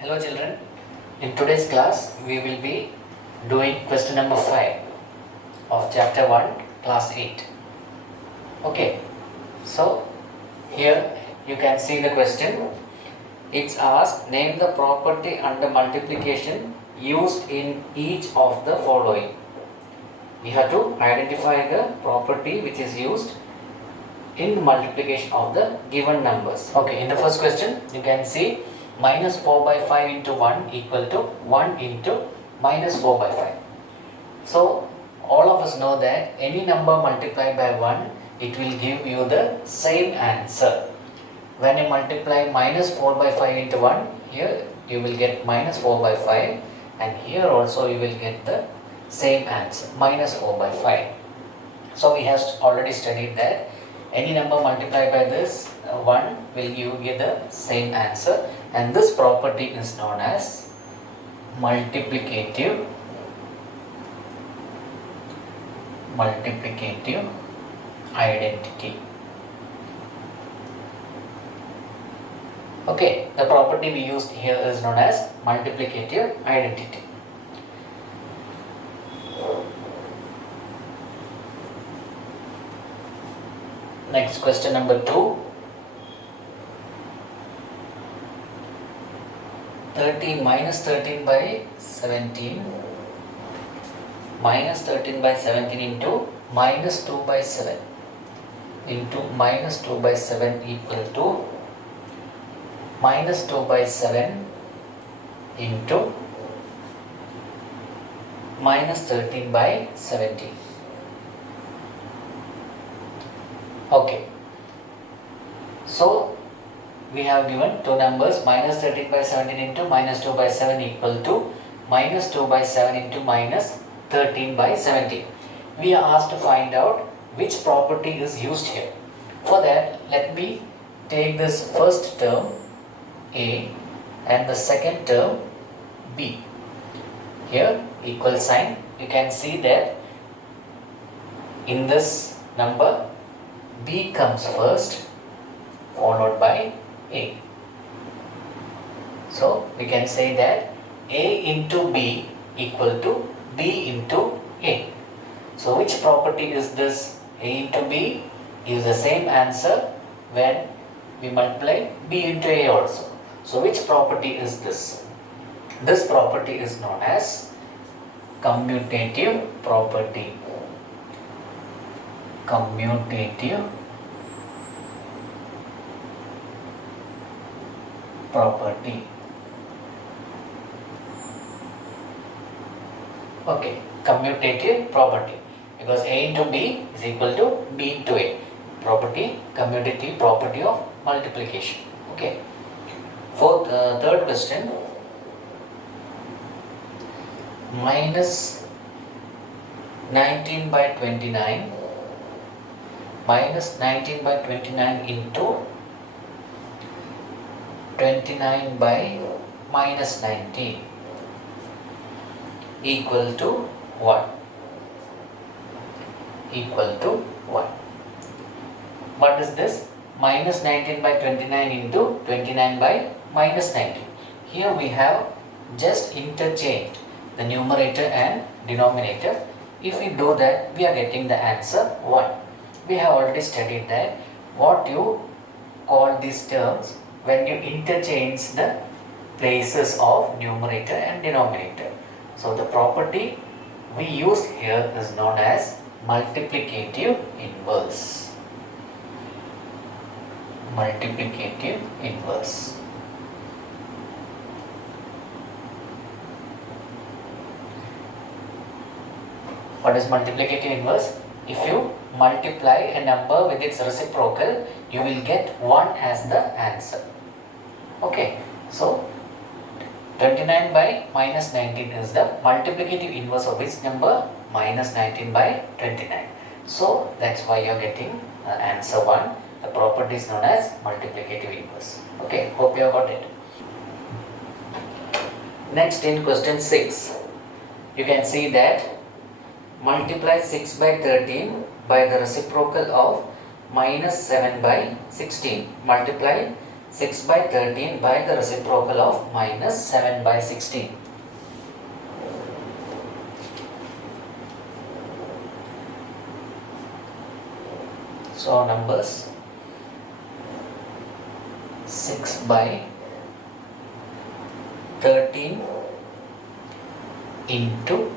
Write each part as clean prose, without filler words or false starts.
Hello children, in today's class we will be doing question number 5 of chapter 1 class 8. Okay, so here you can see the question. It's asked, name the property under multiplication used in each of the following. We have to identify the property which is used in multiplication of the given numbers. Okay, in the first question you can see minus 4 by 5 into 1 equal to 1 into minus 4 by 5. So all of us know that any number multiplied by 1, it will give you the same answer. When you multiply minus 4 by 5 into 1, here you will get minus 4 by 5, and here also you will get the same answer, minus 4 by 5. So we have already studied that any number multiplied by this 1 will give you the same answer, and this property is known as multiplicative identity. Okay, the property we used here is known as multiplicative identity. Next, question number 2. 13 minus 13 by 17 minus 13 by 17 into minus 2 by 7 into minus 2 by 7 equal to minus 2 by 7 into minus 13 by 17. Okay, so we have given two numbers, minus 13 by 17 into minus 2 by 7 equal to minus 2 by 7 into minus 13 by 17. We are asked to find out which property is used here. For that, let me take this first term A and the second term B. Here equal sign, you can see that in this number B comes first followed by A. So we can say that A into B equal to B into A. So which property is this? A into B gives the same answer when we multiply B into A also. So which property is this? This property is known as commutative property. Commutative property. Okay, commutative property, because A into B is equal to B into A. Property, commutative property of multiplication. Okay. Third question. Minus 19 by 29 minus 19 by 29 into 29 by minus 19 equal to what? Equal to what? What is this? Minus 19 by 29 into 29 by minus 19. Here we have just interchanged the numerator and denominator. If we do that, we are getting the answer 1. We have already studied that what you call these terms when you interchange the places of numerator and denominator. So the property we use here is known as multiplicative inverse. Multiplicative inverse. What is multiplicative inverse? If you multiply a number with its reciprocal, you will get 1 as the answer. Okay, so 29 by minus 19 is the multiplicative inverse of which number? Minus 19 by 29. So that's why you are getting answer 1. The property is known as multiplicative inverse. Okay, hope you have got it. Next, in question 6, you can see that multiply 6 by 13 by the reciprocal of minus 7 by 16. Multiply 6 by 13 by the reciprocal of minus 7 by 16. So numbers 6 by 13 into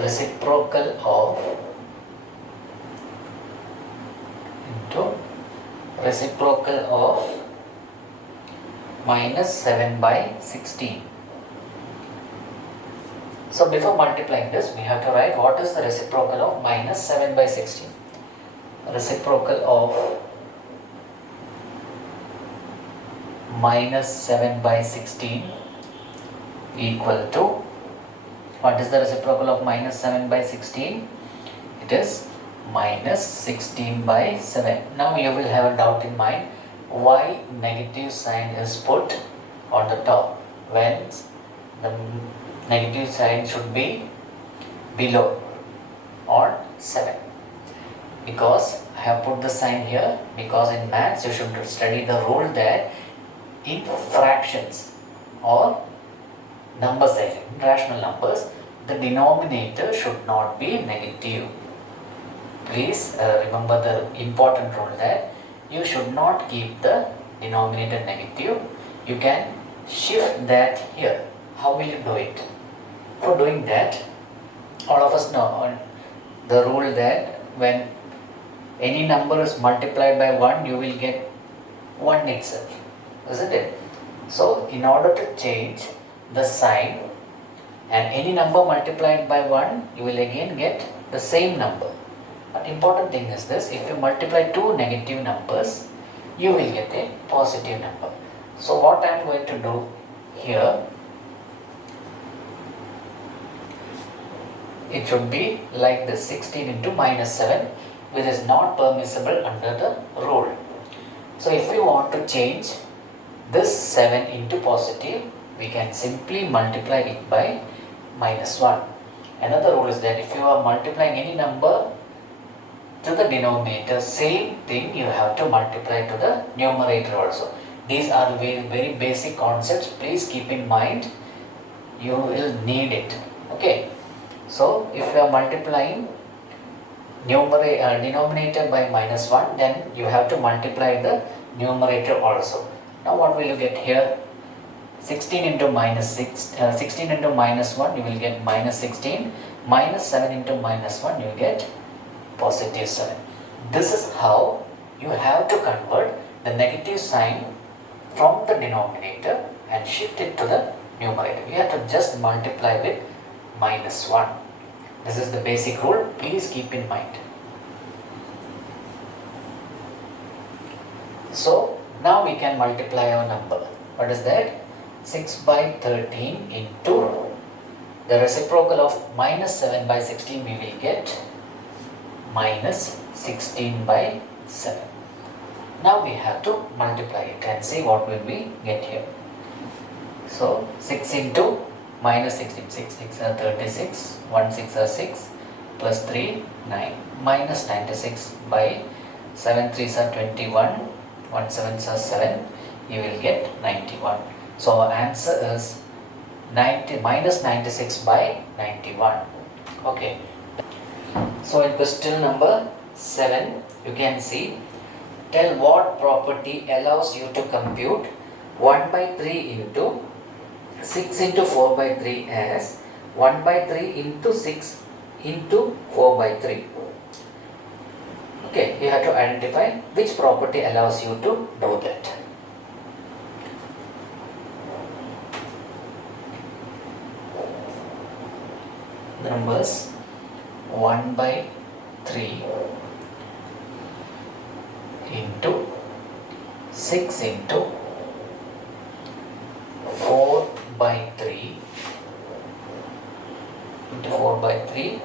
reciprocal of minus 7 by 16. So before multiplying this, we have to write what is the reciprocal of minus 7 by 16. Reciprocal of minus 7 by 16 equal to, what is the reciprocal of minus 7 by 16? It is minus 16 by 7. Now you will have a doubt in mind why negative sign is put on the top when the negative sign should be below or 7. Because I have put the sign here because in maths you should study the rule that in fractions or number size, in rational numbers, the denominator should not be negative. Please remember the important rule that you should not keep the denominator negative. You can shift that here. How will you do it? For doing that, all of us know the rule that when any number is multiplied by 1, you will get 1 itself, isn't it? So in order to change the sign and any number multiplied by 1, you will again get the same number. But important thing is this, if you multiply two negative numbers, you will get a positive number. So what I am going to do here, it should be like this, 16 into minus 7, which is not permissible under the rule. So if we want to change this 7 into positive, we can simply multiply it by minus 1. Another rule is that if you are multiplying any number to the denominator, same thing you have to multiply to the numerator also. These are the very basic concepts. Please keep in mind, you will need it. Okay. So if you are multiplying denominator by minus 1, then you have to multiply the numerator also. Now what will you get here? 16 into minus 16 into minus 1, you will get minus 16. Minus 7 into minus 1, you get positive 7. This is how you have to convert the negative sign from the denominator and shift it to the numerator. You have to just multiply with minus 1. This is the basic rule. Please keep in mind. So now we can multiply our number. What is that? 6 by 13 into the reciprocal of minus 7 by 16, we will get minus 16 by 7. Now we have to multiply it and see what will we get here. So 6 into minus 16, 6 6 are 36, 1 6 are 6, plus 3 9, minus 96 by 7 3s are 21, 1 7s are 7, you will get 91. So our answer is minus 96 by 91. Okay. So in question number 7, you can see, tell what property allows you to compute 1 by 3 into 6 into 4 by 3 as 1 by 3 into 6 into 4 by 3. Okay, you have to identify which property allows you to do that. The numbers 1 by 3 into 6 into 4 by 3 into 4 by 3,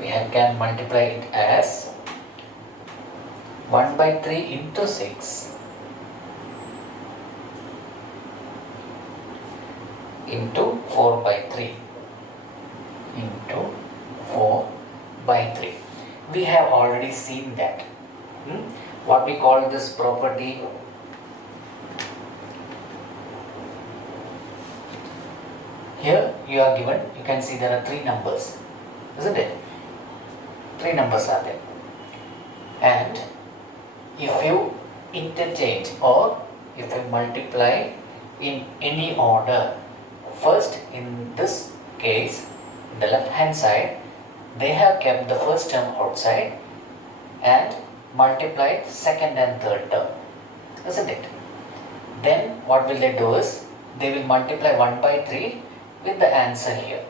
we can multiply it as 1 by 3 into 6 into 4 by 3 into 4 by 3. We have already seen that. What we call this property, Here you are given, you can see there are 3 numbers, isn't it? 3 numbers are there. And if you interchange or if you multiply in any order, first in this case, in the left hand side, they have kept the first term outside and multiplied second and third term, isn't it? Then what will they do is, they will multiply 1 by 3 with the answer here.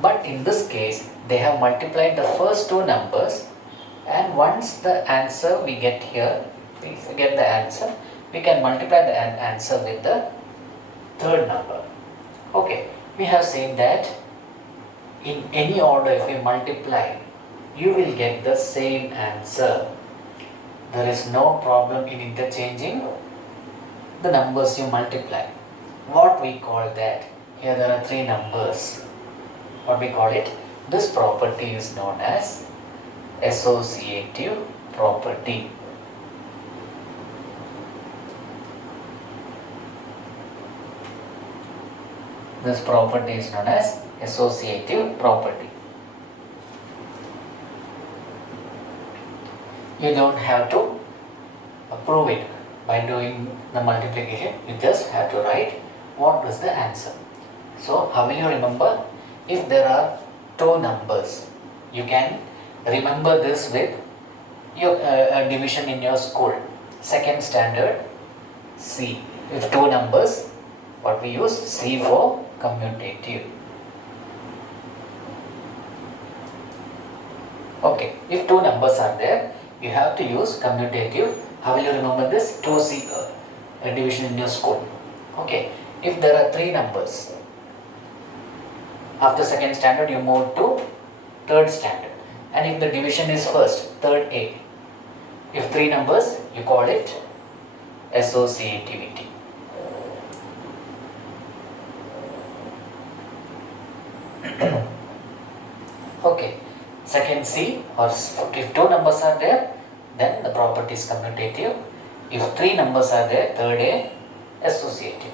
But in this case, they have multiplied the first 2 numbers, and once the answer we get here, if we get the answer, we can multiply the answer with the third number. Okay, we have seen that in any order if we multiply, you will get the same answer. There is no problem in interchanging the numbers you multiply. What we call that? Here there are 3 numbers. What we call it? This property is known as associative property. This property is known as associative property. You don't have to prove it by doing the multiplication, you just have to write what is the answer. So how will you remember? If there are 2 numbers, you can remember this with your division in your school, 2nd standard C. If 2 numbers, what we use? C for commutative. Okay, if 2 numbers are there, you have to use commutative. How will you remember this? 2C division in your school. Okay, if there are 3 numbers, after 2nd standard you move to 3rd standard, and if the division is first, 3rd A. If 3 numbers, you call it associativity. Okay, 2nd C, or if 2 numbers are there, then the property is commutative. If 3 numbers are there, 3rd A, associative.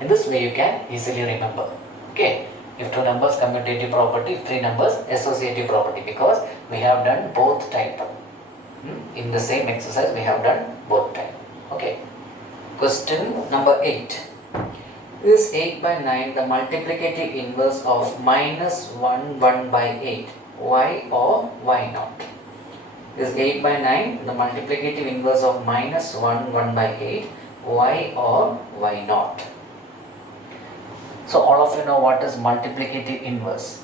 In this way you can easily remember. Okay, if 2 numbers, commutative property, if 3 numbers, associative property, because we have done both type. In the same exercise we have done both type. Okay, question number 8. Is 8 by 9 the multiplicative inverse of minus 1 by 8? Why or why not? Is 8 by 9 the multiplicative inverse of minus 1 by 8? Why or why not? So all of you know what is multiplicative inverse.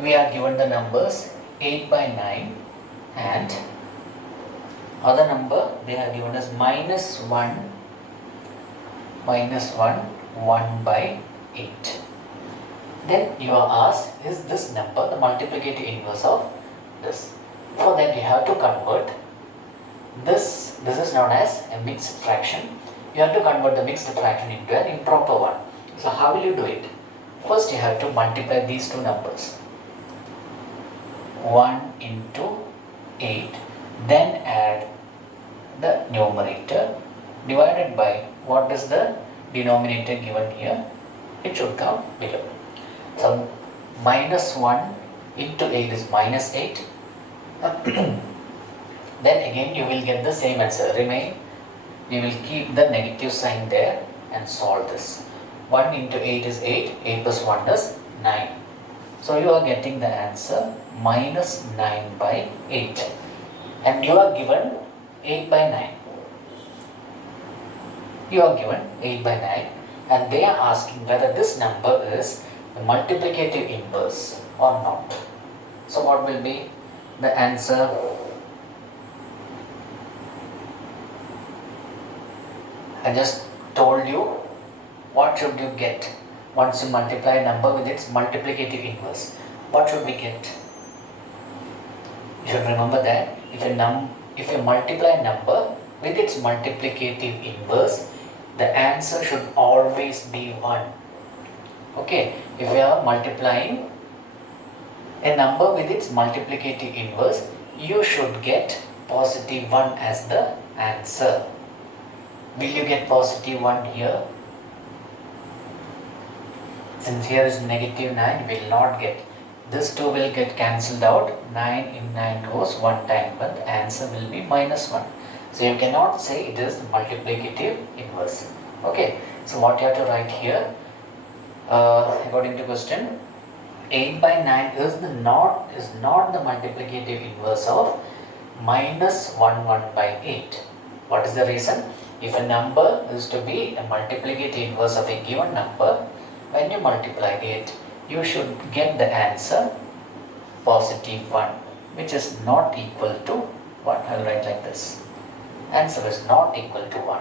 We are given the numbers 8 by 9 and other number they are given as minus 1 by 8. Then you are asked, is this number the multiplicative inverse of this? For that you have to convert this is known as a mixed fraction. You have to convert the mixed fraction into an improper one. So how will you do it? First you have to multiply these 2 numbers. 1 into 8, then add the numerator divided by what is the denominator given here. It should come below. So minus 1 into 8 is minus 8. Then again you will get the same answer. You will keep the negative sign there and solve this. 1 into 8 is 8, 8 plus 1 is 9. So you are getting the answer minus 9 by 8. And you are given 8 by 9. You are given 8 by 9 and they are asking whether this number is the multiplicative inverse or not. So what will be the answer? I just told you what should you get once you multiply a number with its multiplicative inverse. What should we get? You should remember that if you multiply a number with its multiplicative inverse, the answer should always be 1. Okay, if we are multiplying a number with its multiplicative inverse, you should get positive 1 as the answer. Will you get positive 1 here? Since here is negative 9, we will not get. This 2 will get cancelled out. 9 in 9 goes 1 time, but the answer will be minus 1. So you cannot say it is multiplicative inverse. Okay, so what you have to write here, according to question, 8 by 9 is not the multiplicative inverse of minus 1 by 8. What is the reason? If a number is to be a multiplicative inverse of a given number, when you multiply it, you should get the answer positive 1, which is not equal to 1. I will write like this. Answer is not equal to 1.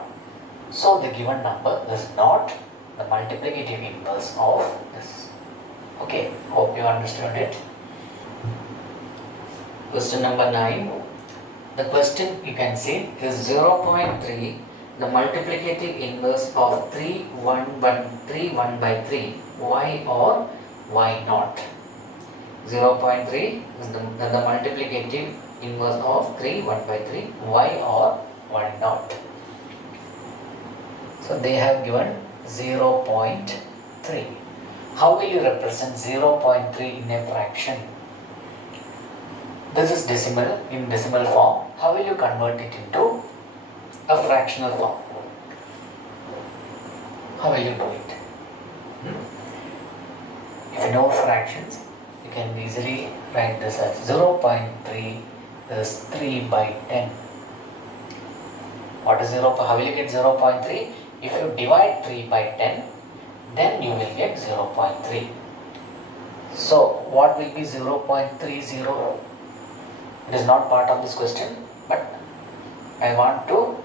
So the given number is not the multiplicative inverse of this. Okay, hope you understood it. Question number 9. The question you can see is 0.3, the multiplicative inverse of 3 1 by 3, why or why not? 0.3 is the multiplicative inverse of 3 1 by 3, why or why not? So they have given 0.3. How will you represent 0.3 in a fraction? This is decimal, in decimal form. How will you convert it into a fractional form? How will you do it? If you know fractions, you can easily write this as 0.3 is 3 by 10. What is 0? How will you get 0.3? If you divide 3 by 10, then you will get 0.3. So what will be 0.30? It is not part of this question, but I want to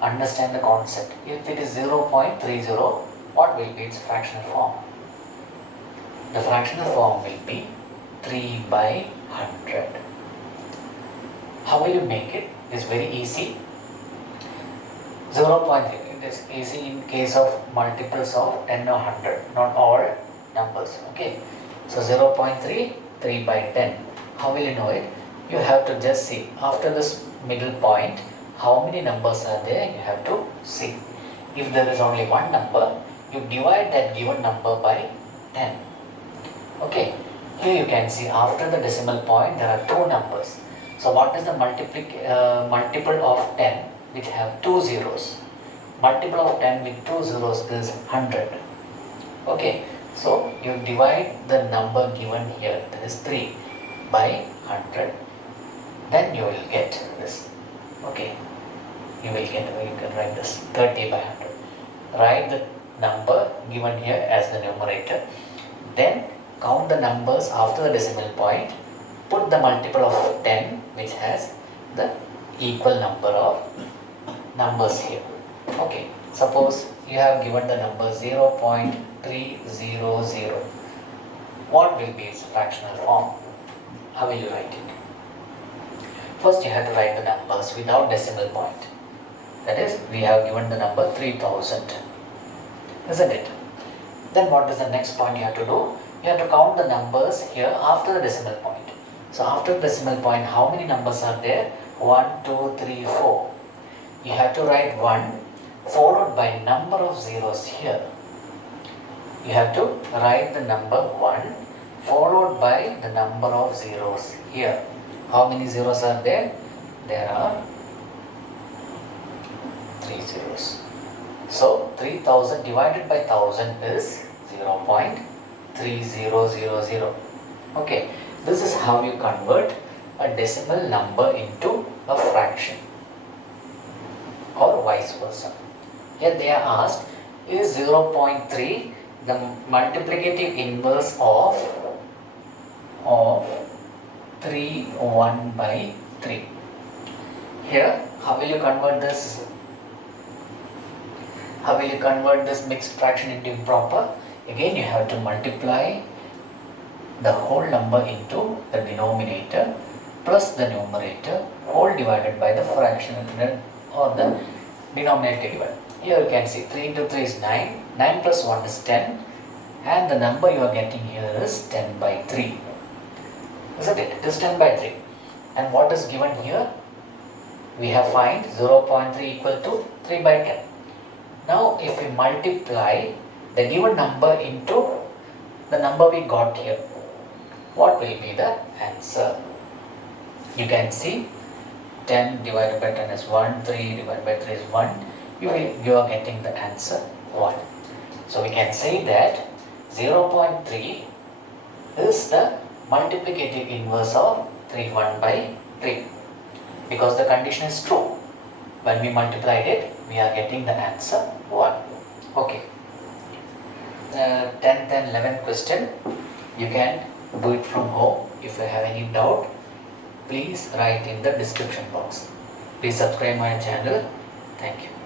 understand the concept. If it is 0.30, what will be its fractional form? The fractional form will be 3 by 100. How will you make it? It is very easy. 0.3. It is easy in case of multiples of 10 or 100, not all numbers. Okay. So 0.3, 3 by 10. How will you know it? You have to just see after this middle point how many numbers are there, you have to see. If there is only one number, you divide that given number by 10. Okay, here you can see after the decimal point there are two numbers. So what is the multiple of 10 which have two zeros? Multiple of 10 with two zeros is 100. Okay, so you divide the number given here, that is 3, by 100. Then you will get this. Okay, you can write this 30 by 100. Write the number given here as the numerator. Then count the numbers after the decimal point. Put the multiple of 10 which has the equal number of numbers here. Okay, suppose you have given the number 0.300. What will be its fractional form? How will you write it? First you have to write the numbers without decimal point. That is, we have given the number 3000, isn't it? Then what is the next point you have to do? You have to count the numbers here after the decimal point. So after the decimal point, how many numbers are there? 1, 2, 3, 4. You have to write 1 followed by number of zeros here. You have to write the number 1 followed by the number of zeros here. How many zeros are there? There are 3 zeros. So 3000 divided by 1000 is 0.3000. Okay, this is how you convert a decimal number into a fraction, or vice versa. Here they are asked, is 0.3 the multiplicative inverse of 3 1 by 3? Here, how will you convert this? How will you convert this mixed fraction into improper? Again, you have to multiply the whole number into the denominator plus the numerator, whole divided by the fraction or the denominator given. Here you can see 3 into 3 is 9, 9 plus 1 is 10, and the number you are getting here is 10 by 3. Isn't it? It is 10 by 3. And what is given here? We have find 0.3 equal to 3 by 10. Now if we multiply the given number into the number we got here, what will be the answer? You can see 10 divided by 10 is 1, 3 divided by 3 is 1. You are getting the answer 1. So we can say that 0.3 is the multiplicative inverse of 3 1 by 3, because the condition is true. When we multiplied it, we are getting the answer 1. Okay. The 10th and 11th question, you can do it from home. If you have any doubt, please write in the description box. Please subscribe my channel. Thank you.